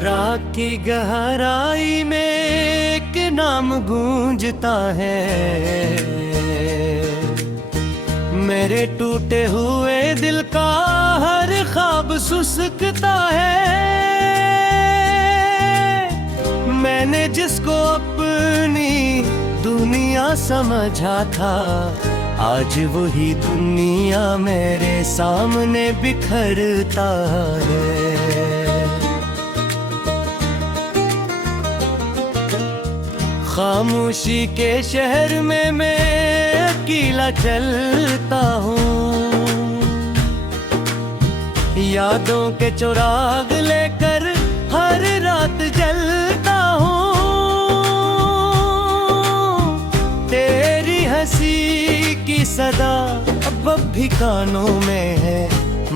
रात की गहराई में एक नाम गूंजता है, मेरे टूटे हुए दिल का हर ख्वाब सुसकता है। मैंने जिसको अपनी दुनिया समझा था, आज वही दुनिया मेरे सामने बिखरता है। खामोशी के शहर में मैं अकेला चलता हूँ, यादों के चिराग लेकर हर रात जलता हूँ। तेरी हंसी की सदा अब भी कानों में है,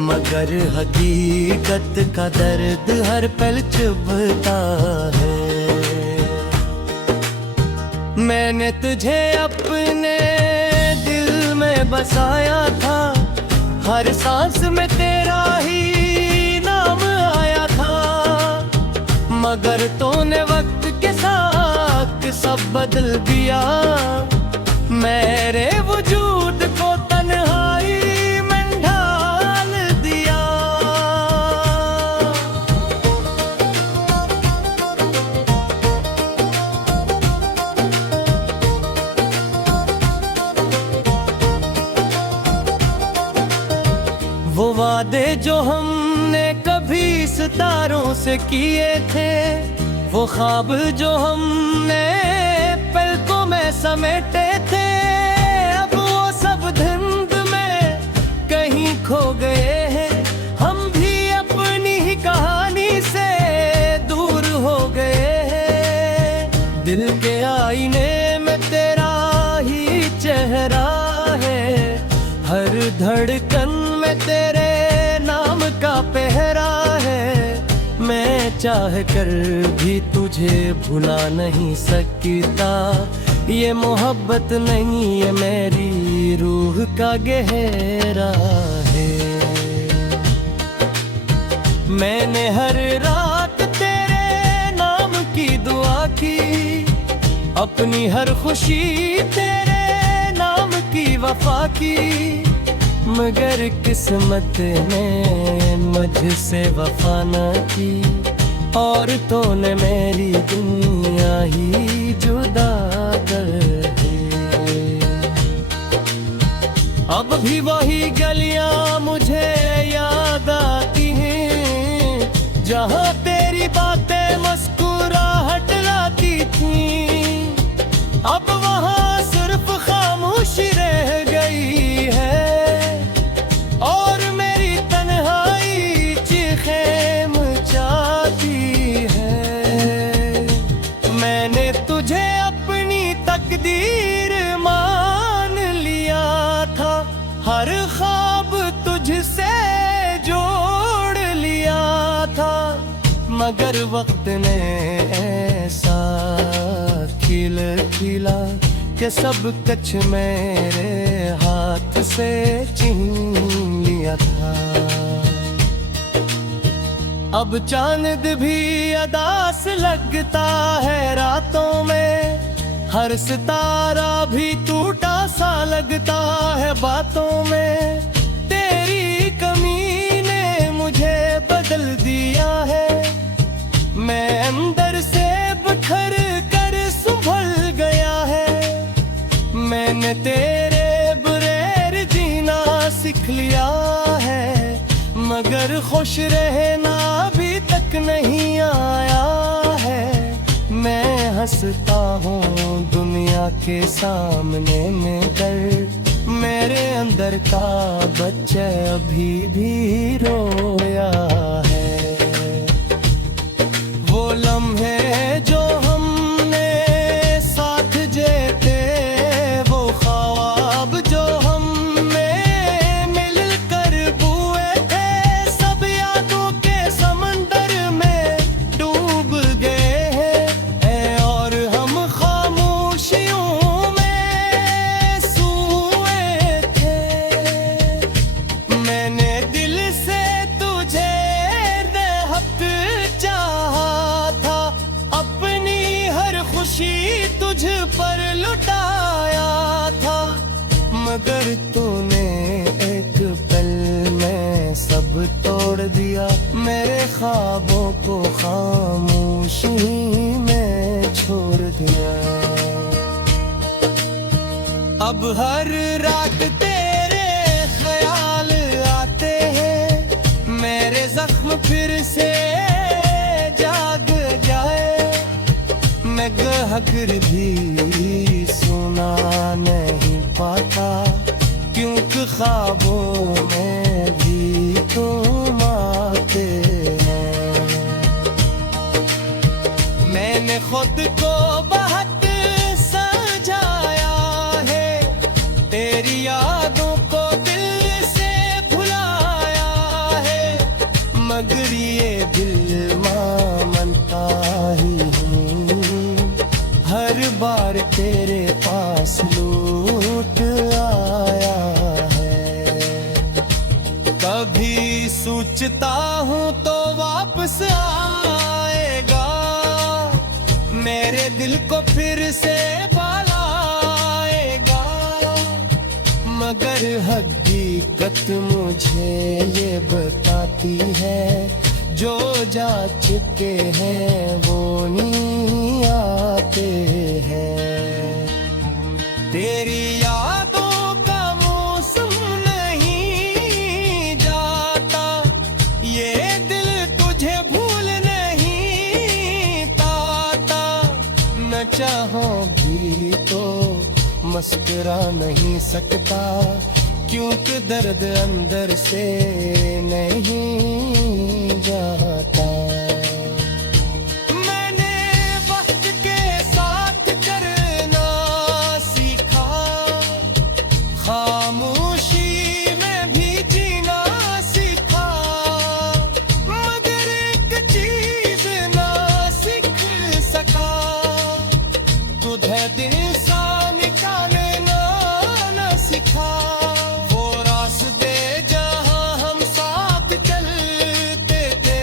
मगर हकीकत का दर्द हर पल चुभता है। मैंने तुझे अपने दिल में बसाया था, हर सांस में तेरा ही नाम आया था, मगर तूने वक्त के साथ सब बदल दिया। मेरे वजूद को तन्हाई में ढाल दिया। वो वादे जो हमने कभी सितारों से किए थे, वो ख्वाब जो हमने पलकों में समेटे थे, अब वो सब धुंध में कहीं खो गए हैं। हम भी अपनी ही कहानी से दूर हो गए हैं। दिल के आईने में तेरा ही चेहरा है, हर धड़कन में तेरे नाम का पहरा है। मैं चाह कर भी तुझे भुला नहीं सकता, ये मोहब्बत नहीं है मेरी रूह का गहरा है। मैंने हर रात तेरे नाम की दुआ की, अपनी हर खुशी तेरे नाम की वफा की, मगर किस्मत ने मुझसे वफा न की, और तूने मेरी दुनिया ही जुदा कर दी। अब भी वही गलियां मुझे याद आती हैं, जहां तेरी बातें मुस्कुराहट लाती थी। अब वहां सिर्फ खामोशी रह गई है, और मेरी तन्हाई चीखें मचाती है। मैंने तुझे अपनी तकदीर मान लिया था, हर ख्वाब तुझसे जोड़ लिया था, मगर वक्त ने ऐसा खिल खिला कि सब कुछ मेरे हाथ से छीन लिया था। अब चांद भी अदास लगता है रातों में, हर सितारा भी टूटा सा लगता है बातों में। तेरी कमी ने मुझे बदल दिया है, मैं अंदर से बिखर कर संभल गया है। मैंने तेरे बगैर जीना सीख लिया है, मगर खुश रहना अभी तक नहीं आया है। मैं हंसता हूँ दुनिया के सामने में कर, मेरे अंदर का बच्चा अभी भी रोया है। वो लम्हे जो हमने साथ जीते, वो ख्वाब जो हमने मिलकर बुए थे, सब यादों के समंदर में डूब गए हैं, और हम खामोशियों में सोए थे। मैंने दिल से तुझे मगर तूने एक पल में सब तोड़ दिया। मेरे ख्वाबों को खामोशी में छोड़ दिया। अब हर रात तेरे ख्याल आते हैं, मेरे जख्म फिर से जाग जाए। मैं गहकर भी सुना नहीं पाता, क्योंकि ख्वाबों में भी तुम आते हैं। मैंने खुद को बहुत सजाया है, तेरी यादों को दिल से भुलाया है। मगर ये दिल मानता ही हूँ, हर बार तेरे पास लौट आया है। कभी सोचता हूँ तो वापस आएगा, मेरे दिल को फिर से पालाएगा। मगर हकीकत मुझे ये बताती है, जो जा चुके हैं वो नहीं आते हैं। तेरी यादों का मौसम नहीं जाता, ये दिल तुझे भूल नहीं पाता। न चाहूं भी तो मुस्कुरा नहीं सकता, क्योंकि दर्द अंदर से नहीं जाता। मैंने वक्त के साथ चलना सीखा, खामोशी में भी जीना सीखा। मगर एक चीज ना सीख सका, तुझे दिल सा निकालना ना सीखा। वो रास्ते जहाँ हम साथ चलते थे,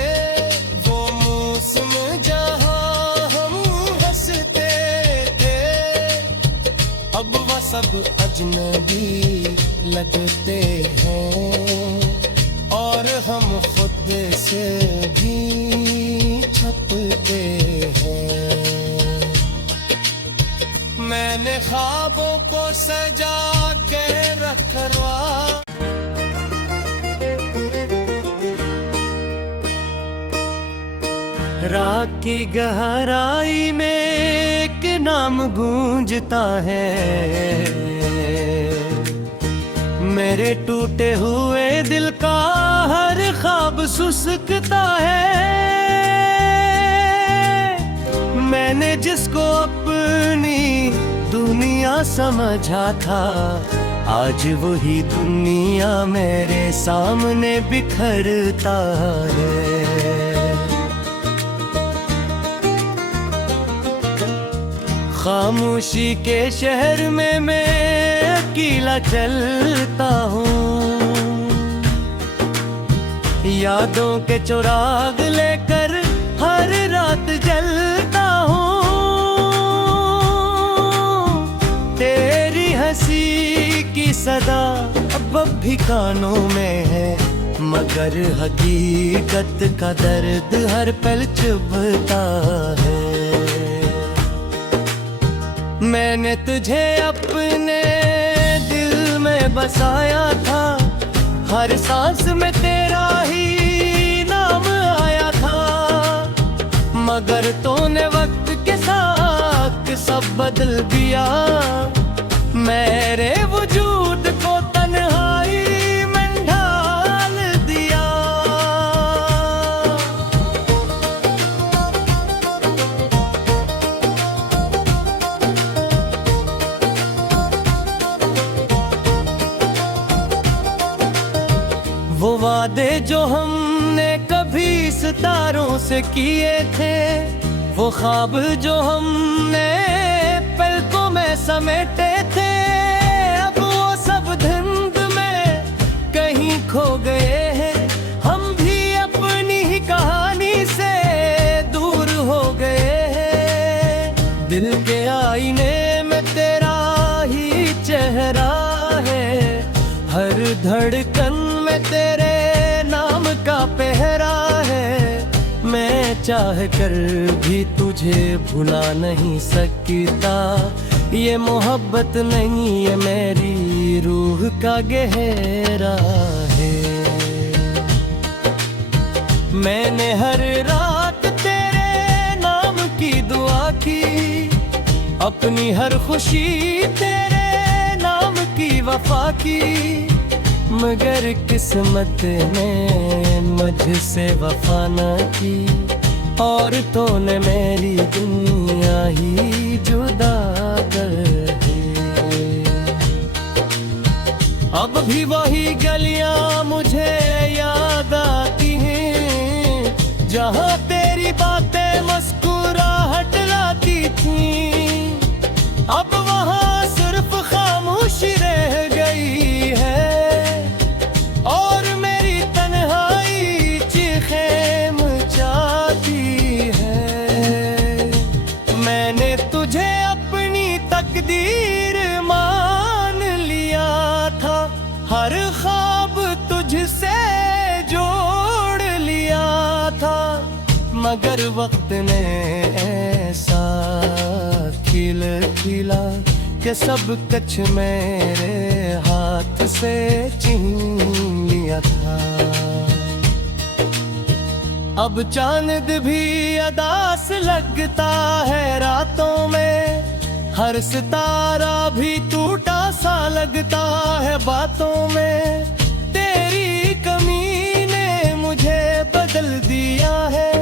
वो मौसम जहाँ हम हंसते थे, अब वह सब अजनबी लगते हैं। और हम खुद से भी छपते हैं। मैंने ख्वाबों को सजा के रखवा, रात की गहराई में एक नाम गूंजता है। मेरे टूटे हुए दिल का हर ख्वाब सुसकता है। मैंने जिसको अपनी दुनिया समझा था, आज वही दुनिया मेरे सामने बिखरता है। खामोशी के शहर में मैं अकेला चलता हूँ, यादों के चुराग लेकर हर रात जलता हूँ। तेरी हंसी की सदा अब भी कानों में है, मगर हकीकत का दर्द हर पल चुभता है। मैंने तुझे अपने दिल में बसाया था, हर सांस में तेरा ही नाम आया था। मगर तूने वक्त के साथ सब बदल दिया, मेरे वजूद को तन्हाई में ढाल दिया। वो वादे जो हमने कभी सितारों से किए थे, वो ख्वाब जो हमने पलकों में समेटे थे, अब वो सब धुंध में कहीं खो गए हैं। हम भी अपनी ही कहानी से दूर हो गए हैं। दिल के आईने में तेरा ही चेहरा है, हर धड़कन में तेरे नाम का पहरा है। मैं चाह कर भी तुझे भुला नहीं सकता। ये मोहब्बत नहीं है मेरी रूह का गहरा है। मैंने हर रात तेरे नाम की दुआ की, अपनी हर खुशी तेरे नाम की वफा की। मगर किस्मत ने मुझसे वफा न की, और तूने मेरी दुनिया ही जुदा कर दी। अब भी वही गलियां मुझे याद आती हैं, जहां तेरी बातें मुस्कुराहट लाती थी। अब वहां सिर्फ खामोशी रह गई है, और मेरी तन्हाई चीखें मचाती है। मैंने तुझे अपनी तकदीर मान लिया था, हर ख्वाब तुझसे जोड़ लिया था। मगर वक्त ने ऐसा खिल खिला कि सब कुछ मेरे हाथ से छीन लिया था। अब चांद भी अदास लगता है रातों में, हर सितारा भी टूटा सा लगता है बातों में। तेरी कमी ने मुझे बदल दिया है,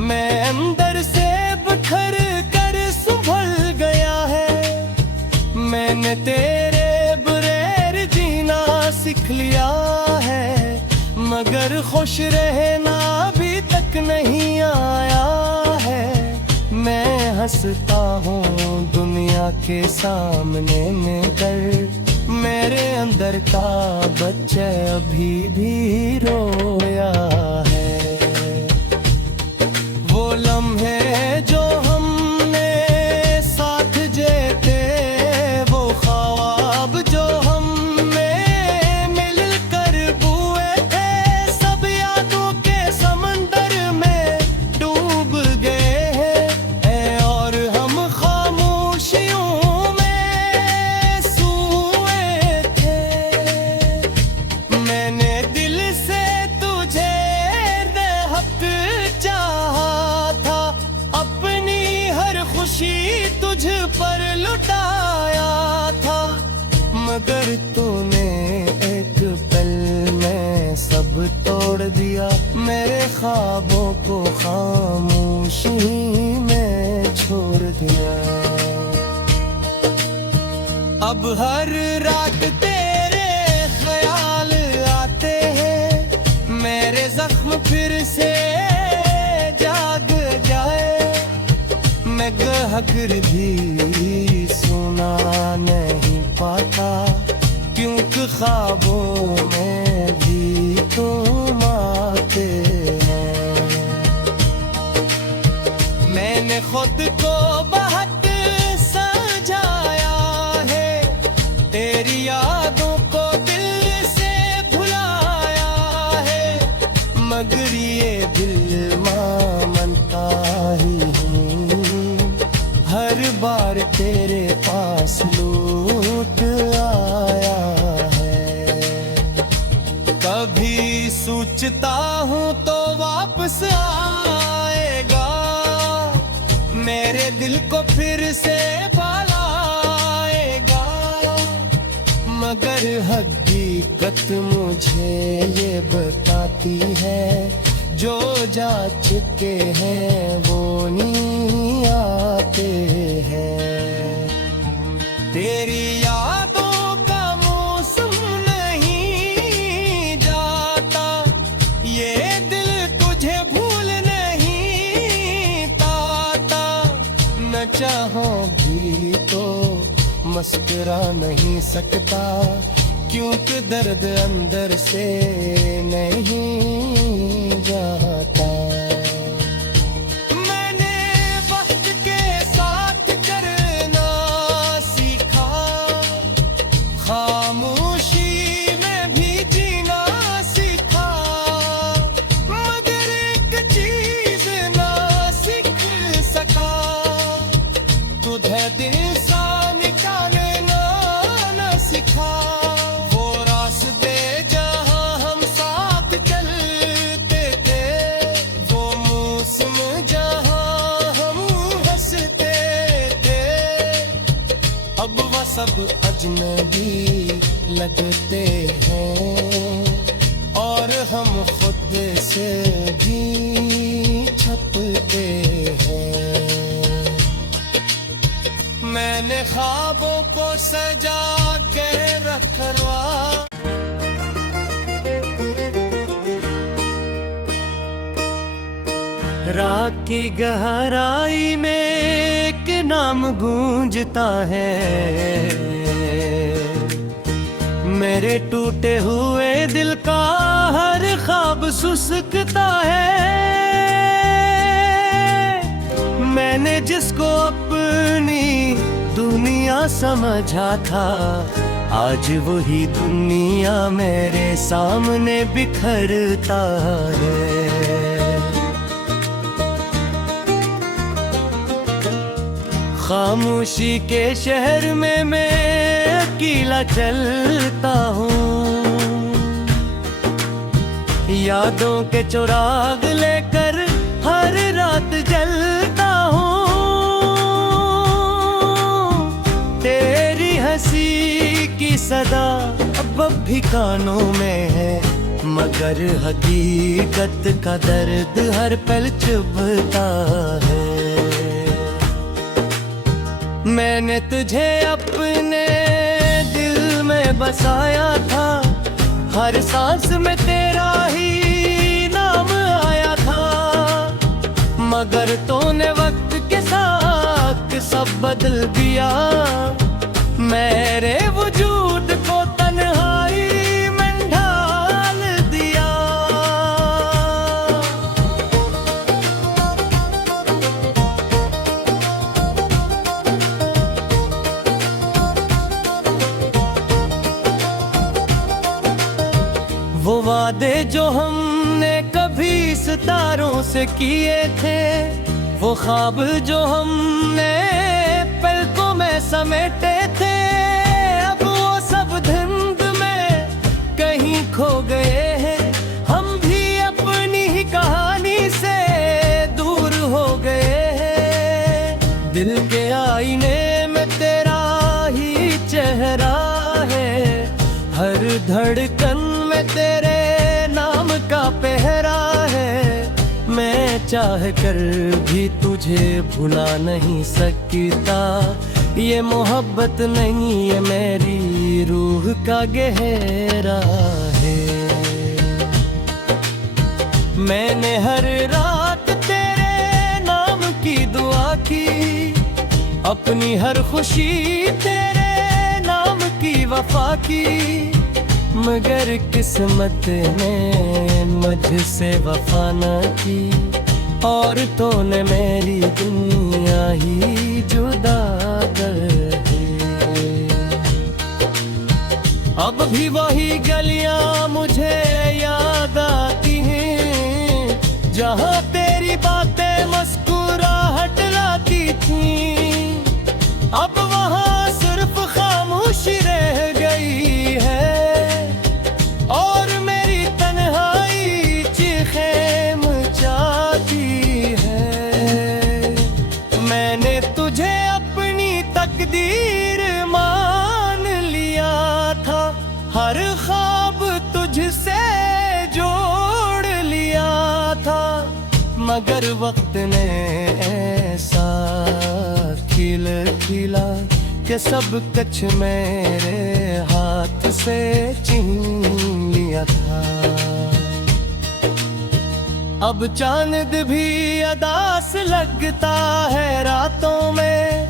मैं अंदर से बिखर कर संभल गया है। मैंने तेरे बगैर जीना सीख लिया है, मगर खुश रहना अभी तक नहीं आया है। मैं हंसता हूँ दुनिया के सामने में कर, मेरे अंदर का बच्चा अभी भी रोया है। वो लम्हे जो हमने साथ जीते, वो ख्वाब जो हमें मिल कर बुए थे, सब यादों के समंदर में डूब गए हैं। और हम खामोशियों में सोए थे। मैंने दिल से तुझे बेहद चाहा था, अपनी हर खुशी तुझ पर लुटाया था। मगर तूने एक पल में सब तोड़ दिया, मेरे ख्वाबों को खामोशी में छोड़ दिया। अब हर रात तेरे ख्याल आते हैं, मेरे जख्म फिर से जाग जाए। मैं गहकर भी सुना नहीं पाता, क्योंकि ख्वाबों में भी तुम आते हैं। मैंने खुद को बहुत सजाया है, तेरी यादों को दिल से भुलाया है। मगर ये दिल मानता ही हूँ, हर बार तेरे पास लौट आया है। कभी सोचता हूँ तो वापस आएगा, मेरे दिल को फिर से पालाएगा। मगर हकीकत मुझे ये बताती है, जो जा चुके हैं वो नहीं आते हैं। तेरी यादों का मौसम नहीं जाता, ये दिल तुझे भूल नहीं पाता। न चाहो भी तो मुस्कुरा नहीं सकता, क्योंकि दर्द अंदर से नहीं जाता। मैंने वक्त के साथ चलना सीखा, खामोशी रात की गहराई में एक नाम गूंजता है, मेरे टूटे हुए दिल का हर ख्वाब सुसकता है। मैंने जिसको अपनी दुनिया समझा था, आज वही दुनिया मेरे सामने बिखरता है। खामोशी के शहर में मैं अकेला चलता हूँ, यादों के चिराग लेकर हर रात जलता हूँ। तेरी हंसी की सदा अब भी कानों में है, मगर हकीकत का दर्द हर पल चुभता है। मैंने तुझे अपने दिल में बसाया था, हर सांस में तेरा ही नाम आया था, मगर तूने वक्त के साथ सब बदल दिया। मेरे वजूद को तन्हाई में ढाल दिया। वो वादे जो हमने कभी सितारों से किए थे, वो ख्वाब जो हमने पलकों में समेटे थे, अब वो सब धुंध में कहीं खो गए हैं। हम भी अपनी ही कहानी से दूर हो गए हैं। दिल के आईने में तेरा ही चेहरा है, हर धड़कन में तेरे नाम का पहरा है। मैं चाह कर भी तुझे भुला नहीं सकता, ये मोहब्बत नहीं ये मेरी रूह का गहरा है। मैंने हर रात तेरे नाम की दुआ की, अपनी हर खुशी तेरे नाम की वफा की, मगर किस्मत ने मुझसे वफा न की, और तूने मेरी दुनिया ही जुदा कर दी। अब भी वही गलियां मुझे याद आती हैं, जहां तेरी बातें मुस्कुराहट लाती थी। अब वहां सिर्फ खामोशी रह गई है, और मेरी तन्हाई चीखें मचाती है। मैंने तुझे अपनी तकदीर मान लिया था, हर ख्वाब तुझसे जोड़ लिया था, मगर वक्त ने ऐसा खिल खिला कि सब कुछ मेरे हाथ से छीन लिया था। अब चांद भी अदास लगता है रातों में,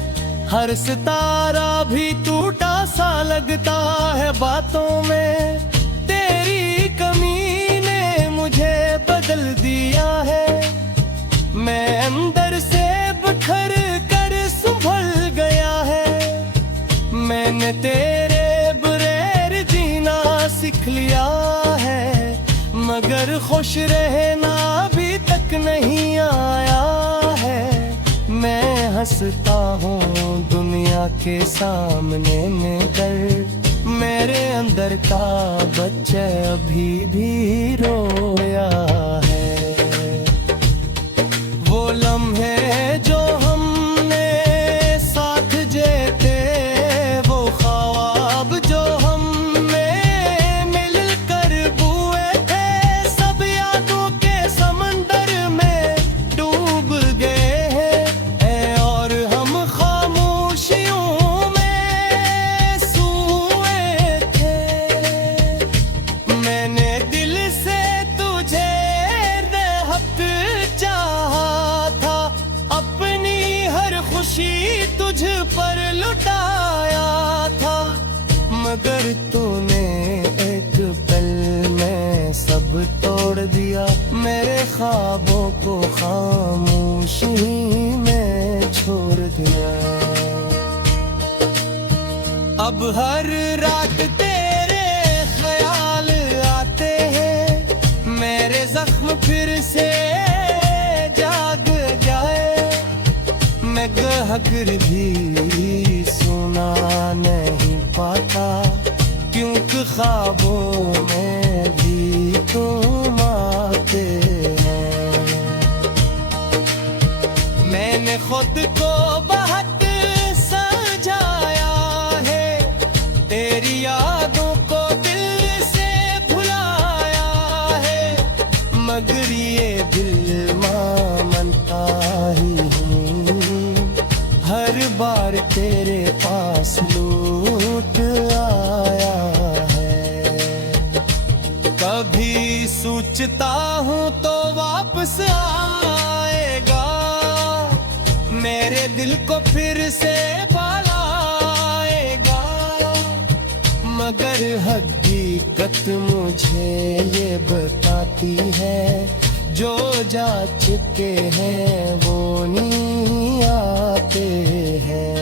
हर सितारा भी टूटा सा लगता है बातों में। तेरी कमी ने मुझे बदल दिया है, मैं अंदर से बिखर कर संभल गया है। मैंने तेरे बगैर जीना सीख लिया है, मगर खुश रहना अभी तक नहीं आया है। मैं हंसता हूँ दुनिया के सामने में कर, मेरे अंदर का बच्चा अभी भी रोया है। वो लम्हे जो हमने साथ जेते, वो ख्वाब जो हमने मिलकर बुए थे, सब यादों के समंदर में डूब गए हैं, और हम खामोशियों में सोए थे। मैंने दिल से तुझे मगर तूने एक पल में सब तोड़ दिया, मेरे ख्वाबों को खामोशी में छोड़ दिया। अब हर रात तेरे ख्याल आते हैं, मेरे जख्म फिर से जाग जाए, मैं गहगर भी सुना नहीं पाता, क्योंकि ख्वाबों में भी तुम आते हैं। मैंने खुद को बहुत सजाया है, तेरी यादों को दिल से भुलाया है, मगर ये दिल मानता ही हूँ, हर बार तेरे पास लौट आया है। कभी सोचता हूँ तो वापस आएगा, मेरे दिल को फिर से पालाएगा, मगर हकीकत मुझे ये बताती है, जो जा चुके हैं वो नहीं आते हैं।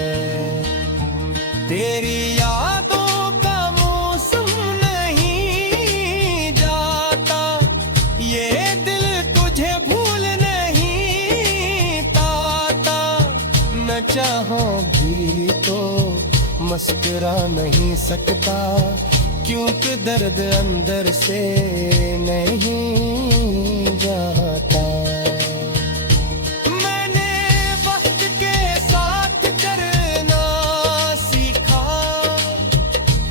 तेरी यादों का मौसम नहीं जाता, ये दिल तुझे भूल नहीं पाता, न चाहो भी तो मुस्कुरा नहीं सकता, क्योंकि दर्द अंदर से नहीं जाता। मैंने वक्त के साथ चलना सीखा,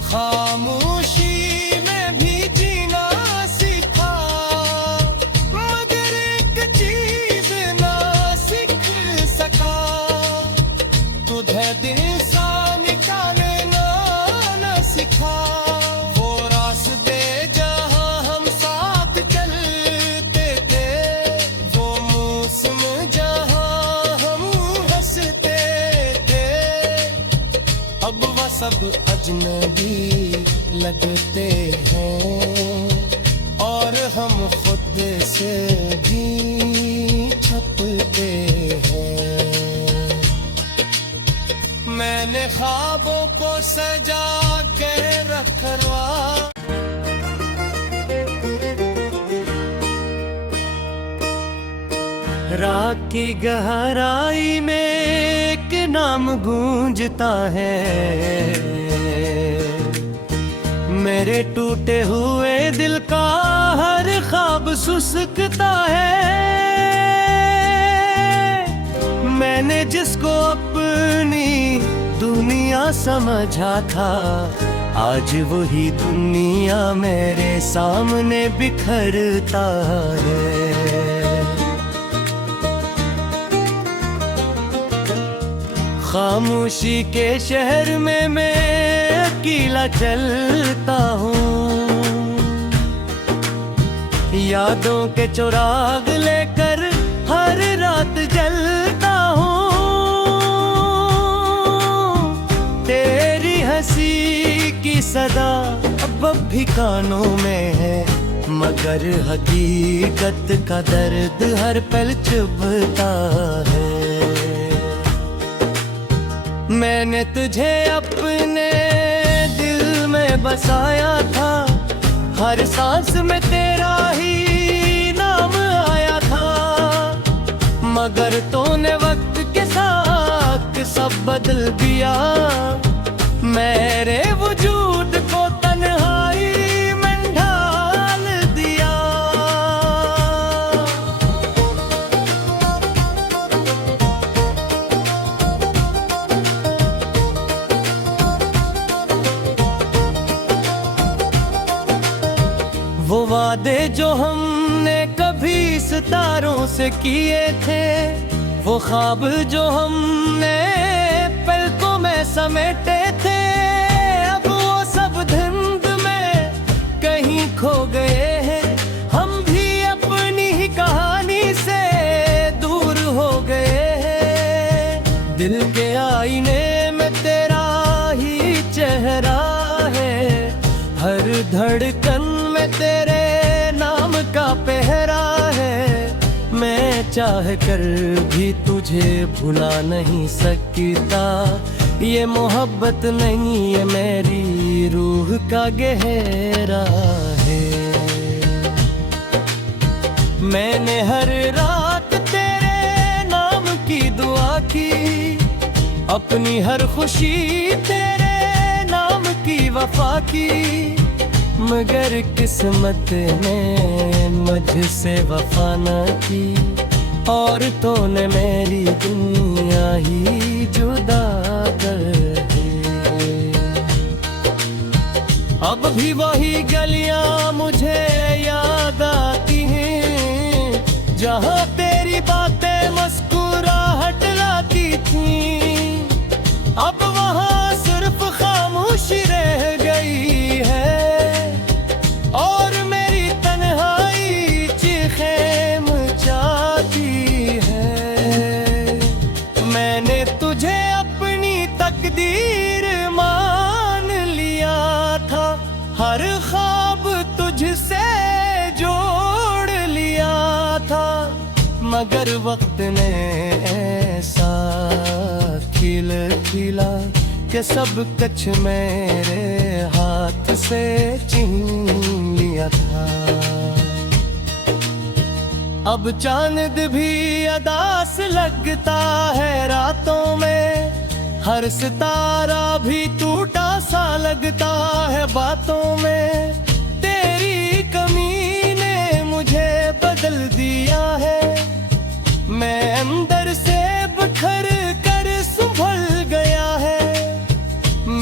खामोशी में भी जीना सीखा, मगर एक चीज ना सीख सका, तुझे दिल सा निकालना न सीखा। वो रास्ते जहाँ हम साथ चलते थे, वो मौसम जहाँ हम हंसते थे, अब वह सब अजनबी लगते हैं, और हम खुद से भी छपते हैं। मैंने ख्वाबों को सजा के रखवा, रात की गहराई में एक नाम गूंजता है, मेरे टूटे हुए दिल का हर ख्वाब सुसकता है। मैंने जिसको अपनी दुनिया समझा था, आज वही दुनिया मेरे सामने बिखरता है। खामोशी के शहर में मैं अकेला चलता हूँ, यादों के चिराग लेकर हर रात जलता हूँ। तेरी हंसी की सदा अब भी कानों में है, मगर हकीकत का दर्द हर पल चुभता है। मैंने तुझे अपने दिल में बसाया था, हर सांस में तेरा ही नाम आया था, मगर तूने वक्त के साथ सब बदल दिया, मेरे वजूद को तन्हाई में ढाल दिया। वो वादे जो हमने कभी सितारों से किए थे, वो ख्वाब जो हमने पलकों में समेटे थे, अब वो सब धुंध में कहीं खो गए हैं। हम भी अपनी ही कहानी से दूर हो गए हैं। दिल के आईने में तेरा ही चेहरा है, में तेरे नाम का पहरा है। मैं चाह कर भी तुझे भुला नहीं सकता। ये मोहब्बत नहीं, ये मेरी रूह का गहरा है। मैंने हर रात तेरे नाम की दुआ की, अपनी हर खुशी तेरे नाम की वफा की। मगर किस्मत ने मुझसे वफा न की, और तूने मेरी दुनिया ही जुदा कर दी। अब भी वही गलियां मुझे याद आती हैं, जहां तेरी बातें मुस्कुराहट लाती थी। अब वहां सिर्फ खामोशी रह गई है, और मेरी तन्हाई चीखें मचाती है। मैंने तुझे अपनी तकदीर मान लिया था, हर ख्वाब तुझसे जोड़ लिया था। मगर वक्त ने ऐसा खिल खिला कि सब कुछ मेरे हाथ से छीन लिया था। अब चांद भी अदास लगता है रातों में, हर सितारा भी टूटा सा लगता है बातों में। तेरी कमी ने मुझे बदल दिया है, मैं अंदर से बिखर कर संभल गया है।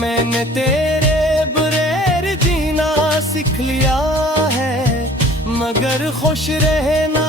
मैंने तेरे बगैर जीना सीख लिया है, मगर खुश रहना